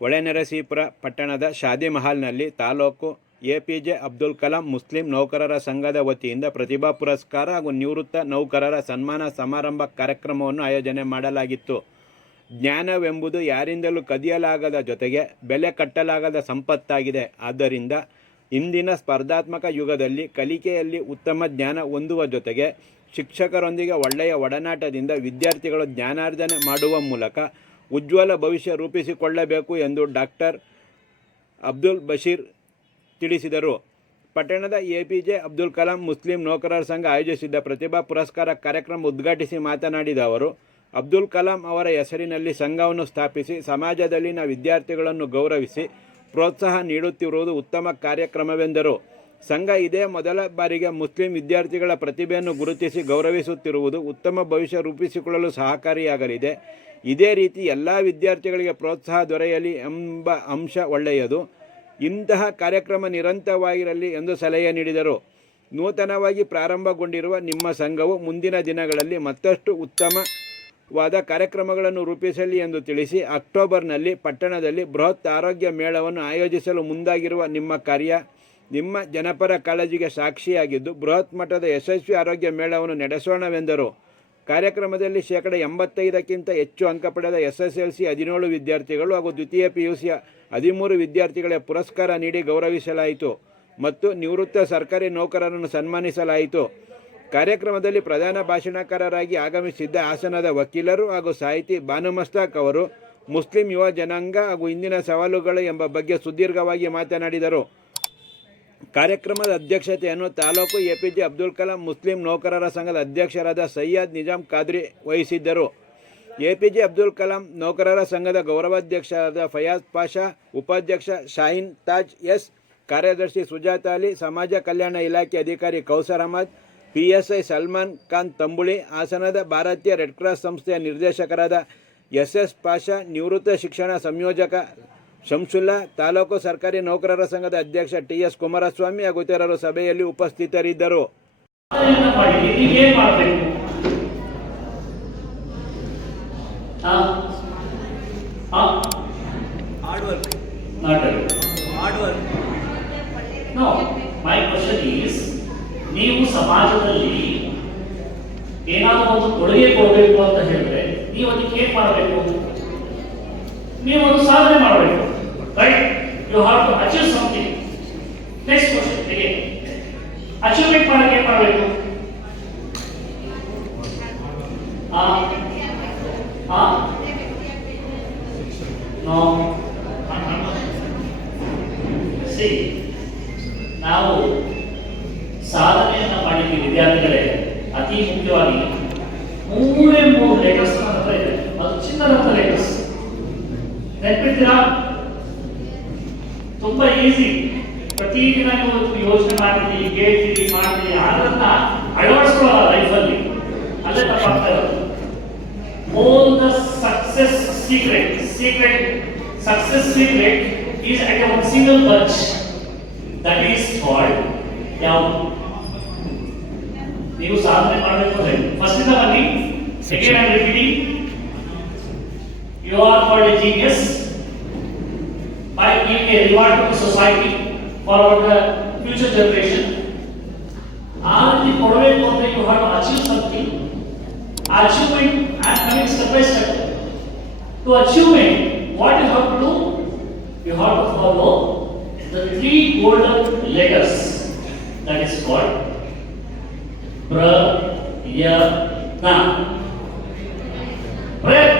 ಹೊಳೆನರಸೀಪುರ ಪಟ್ಟಣದ ಶಾದಿ ಮಹಲ್ನಲ್ಲಿ taluk A P J Abdul Kalam Muslim ನೌಕರರ ಸಂಘದ ವತಿಯಿಂದ ಪ್ರತಿಭಾ ಪುರಸ್ಕಾರ ಹಾಗೂ ನಿವೃತ್ತ ನೌಕರರ ಸನ್ಮಾನ ಸಮಾರಂಭ ಕಾರ್ಯಕ್ರಮವನ್ನು ಆಯೋಜನೆ ಮಾಡಲಾಗಿತ್ತು. ಜ್ಞಾನವೆಂಬುದು ಯಾರಿಂದಲೂ ಕದಿಯಲಾಗದ ಜೊತೆಗೆ ಬೆಲೆ ಕಟ್ಟಲಾಗದ ಸಂಪತ್ತಾಗಿದೆ. ಆದ್ದರಿಂದ ಇಂದಿನ ಸ್ಪರ್ಧಾತ್ಮಕ ಯುಗದಲ್ಲಿ ಕಲಿಕೆಯಲ್ಲಿ ಉತ್ತಮ ಜ್ಞಾನ ಹೊಂದುವ ಜೊತೆಗೆ ಶಿಕ್ಷಕರೊಂದಿಗೆ ಒಳ್ಳೆಯ ಒಡನಾಟದಿಂದ ವಿದ್ಯಾರ್ಥಿಗಳು ಜ್ಞಾನಾರ್ಜನೆ ಮಾಡುವ ಮೂಲಕ ಉಜ್ವಲ ಭವಿಷ್ಯ ರೂಪಿಸಿಕೊಳ್ಳಬೇಕು ಎಂದು ಡಾಕ್ಟರ್ ಅಬ್ದುಲ್ ಬಶೀರ್ ತಿಳಿಸಿದರು. ಪಟ್ಟಣದ A P J Abdul Kalam Muslim ನೌಕರರ ಸಂಘ ಆಯೋಜಿಸಿದ್ದ ಪ್ರತಿಭಾ ಪುರಸ್ಕಾರ ಕಾರ್ಯಕ್ರಮ ಉದ್ಘಾಟಿಸಿ ಮಾತನಾಡಿದ ಅವರು, ಅಬ್ದುಲ್ ಕಲಾಂ ಅವರ ಹೆಸರಿನಲ್ಲಿ ಸಂಘವನ್ನು ಸ್ಥಾಪಿಸಿ, ಸಮಾಜದಲ್ಲಿನ ವಿದ್ಯಾರ್ಥಿಗಳನ್ನು ಗೌರವಿಸಿ, ಪ್ರೋತ್ಸಾಹ ನೀಡುತ್ತಿರುವುದು ಉತ್ತಮ ಕಾರ್ಯಕ್ರಮವೆಂದರು. ಸಂಘ ಇದೇ ಮೊದಲ ಬಾರಿಗೆ ಮುಸ್ಲಿಂ ವಿದ್ಯಾರ್ಥಿಗಳ ಪ್ರತಿಭೆಯನ್ನು ಗುರುತಿಸಿ ಗೌರವಿಸುತ್ತಿರುವುದು ಉತ್ತಮ ಭವಿಷ್ಯ ರೂಪಿಸಿಕೊಳ್ಳಲು ಸಹಕಾರಿಯಾಗಲಿದೆ. ಇದೇ ರೀತಿ ಎಲ್ಲ ವಿದ್ಯಾರ್ಥಿಗಳಿಗೆ ಪ್ರೋತ್ಸಾಹ ದೊರೆಯಲಿ ಎಂಬ ಅಂಶ ಒಳ್ಳೆಯದು. ಇಂತಹ ಕಾರ್ಯಕ್ರಮ ನಿರಂತರವಾಗಿರಲಿ ಎಂದು ಸಲಹೆ ನೀಡಿದರು. ನೂತನವಾಗಿ ಪ್ರಾರಂಭಗೊಂಡಿರುವ ನಿಮ್ಮ ಸಂಘವು ಮುಂದಿನ ದಿನಗಳಲ್ಲಿ ಮತ್ತಷ್ಟು ಉತ್ತಮವಾದ ಕಾರ್ಯಕ್ರಮಗಳನ್ನು ರೂಪಿಸಲಿ ಎಂದು ತಿಳಿಸಿ ಅಕ್ಟೋಬರ್ನಲ್ಲಿ ಪಟ್ಟಣದಲ್ಲಿ ಬೃಹತ್ ಆರೋಗ್ಯ ಮೇಳವನ್ನು ಆಯೋಜಿಸಲು ಮುಂದಾಗಿರುವ ನಿಮ್ಮ ಕಾರ್ಯ ನಿಮ್ಮ ಜನಪರ ಕಾಳಜಿಗೆ ಸಾಕ್ಷಿಯಾಗಿದ್ದು ಬೃಹತ್ ಮಟ್ಟದ ಯಶಸ್ವಿ ಆರೋಗ್ಯ ಮೇಳವನ್ನು ನಡೆಸೋಣವೆಂದರು. ಕಾರ್ಯಕ್ರಮದಲ್ಲಿ ಶೇಕಡ ಎಂಬತ್ತೈದಕ್ಕಿಂತ ಹೆಚ್ಚು ಅಂಕ ಪಡೆದ ಎಸ್ ಎಸ್ ಎಲ್ ಸಿ ಹದಿನೇಳು ವಿದ್ಯಾರ್ಥಿಗಳು ಹಾಗೂ ದ್ವಿತೀಯ ಪಿ ಯು ಸಿಯ ಹದಿಮೂರು ವಿದ್ಯಾರ್ಥಿಗಳಿಗೆ ಪುರಸ್ಕಾರ ನೀಡಿ ಗೌರವಿಸಲಾಯಿತು ಮತ್ತು ನಿವೃತ್ತ ಸರ್ಕಾರಿ ನೌಕರರನ್ನು ಸನ್ಮಾನಿಸಲಾಯಿತು. ಕಾರ್ಯಕ್ರಮದಲ್ಲಿ ಪ್ರಧಾನ ಭಾಷಣಕಾರರಾಗಿ ಆಗಮಿಸಿದ್ದ ಹಾಸನದ ವಕೀಲರು ಹಾಗೂ ಸಾಹಿತಿ ಭಾನುಮಸ್ತಾಕ್ ಅವರು, ಮುಸ್ಲಿಂ ಯುವ ಜನಾಂಗ ಹಾಗೂ ಇಂದಿನ ಸವಾಲುಗಳು ಎಂಬ ಬಗ್ಗೆ ಸುದೀರ್ಘವಾಗಿ ಮಾತನಾಡಿದರು. ಕಾರ್ಯಕ್ರಮದ ಅಧ್ಯಕ್ಷತೆಯನ್ನು ತಾಲೂಕು ಎಪಿಜೆ ಅಬ್ದುಲ್ ಕಲಾಂ ಮುಸ್ಲಿಂ ನೌಕರರ ಸಂಘದ ಅಧ್ಯಕ್ಷರಾದ ಸಯ್ಯದ್ ನಿಜಾಮ್ ಖಾದ್ರಿ ವಹಿಸಿದ್ದರು. A P J Abdul Kalam ನೌಕರರ ಸಂಘದ ಗೌರವಾಧ್ಯಕ್ಷರಾದ ಫಯಾಜ್ ಪಾಷಾ, ಉಪಾಧ್ಯಕ್ಷ ಶಾಹೀನ್ ತಾಜ್ ಎಸ್, ಕಾರ್ಯದರ್ಶಿ ಸುಜಾತ ಅಲಿ, ಸಮಾಜ ಕಲ್ಯಾಣ ಇಲಾಖೆ ಅಧಿಕಾರಿ ಕೌಸರ್ ಅಹಮದ್, ಪಿಎಸ್ಐ ಸಲ್ಮಾನ್ ಖಾನ್ ತಂಬುಳಿ, ಹಾಸನದ ಭಾರತೀಯ ರೆಡ್ ಕ್ರಾಸ್ ಸಂಸ್ಥೆಯ ನಿರ್ದೇಶಕರಾದ ಎಸ್ ಎಸ್ ಪಾಷಾ, ನಿವೃತ್ತ ಶಿಕ್ಷಣ ಸಂಯೋಜಕ ಶಂಸುಲ್ಲಾ ತಾಲೂಕು ಸರ್ಕಾರಿ ನೌಕರರ ಸಂಘದ ಅಧ್ಯಕ್ಷ ಟಿ ಎಸ್ ಕುಮಾರಸ್ವಾಮಿ ಹಾಗೂ ಇತರರು ಸಭೆಯಲ್ಲಿ ಉಪಸ್ಥಿತರಿದ್ದರು. ನೀವು ಸಮಾಜದಲ್ಲಿ ಏನಾದರೂ ಒಂದು ಕೊಡುಗೆ ಕೊಡಬೇಕು ಅಂತ ಹೇಳಿದ್ರೆ ನೀವು ಅದಕ್ಕೆ ಏನ್ ಮಾಡಬೇಕು? ನೀವು ಒಂದು ಸಾಧನೆ ಮಾಡಬೇಕು. you have to achieve something next question again achievement ಮಾಡಕ್ಕೆ ಏನ್ ಮಾಡಬೇಕು ಆ ಆ ನೋ ಸಿ ನಾವು ಸಾಧನೆಯನ್ನ ಮಾಡಿದ್ವಿ ವಿದ್ಯಾರ್ಥಿಗಳೇ ಅತಿ ಮುಖ್ಯವಾಗಿ ಮೂರೇ ಮೂರು ಲೆಟರ್ಸ್ ನನ್ನ ಹತ್ರ ಇದೆ ಅದು ಚಿನ್ನದಂತ ಲೆಟರ್ಸ್ ನೆನ್ಪಿಡ್ತೀರಾ ಪ್ರತಿದಿನ ನೀವು ಯೋಚನೆ ಮಾಡ್ತೀರಿ ಕೇಳ್ತೀರಿ ಮಾಡ್ತೀರಿ ಅದನ್ನ ಅಳವಡಿಸ್ಕೊಳ್ಳೋ ಲೈಫಲ್ಲಿ ಅಲ್ಲೇ ತಪ್ಪಾಗ್ತಾ ಇರೋದು all the success secret, secret, success secret is at a single bunch. That is called ಯಾವುದು ನೀವು ಸಾಧನೆ ಮಾಡಬೇಕು ಅಂದ್ರೆ ಫಸ್ಟ್ ಇಂದ ಬನ್ನಿ second I repeating you are called a genius by giving a reward to the society for the future generation. And the following one you have achieved something, achievement and coming step by step. To achievement, what you have to do? You have to follow the three golden letters that is called Pra, Ya, Na. Pra,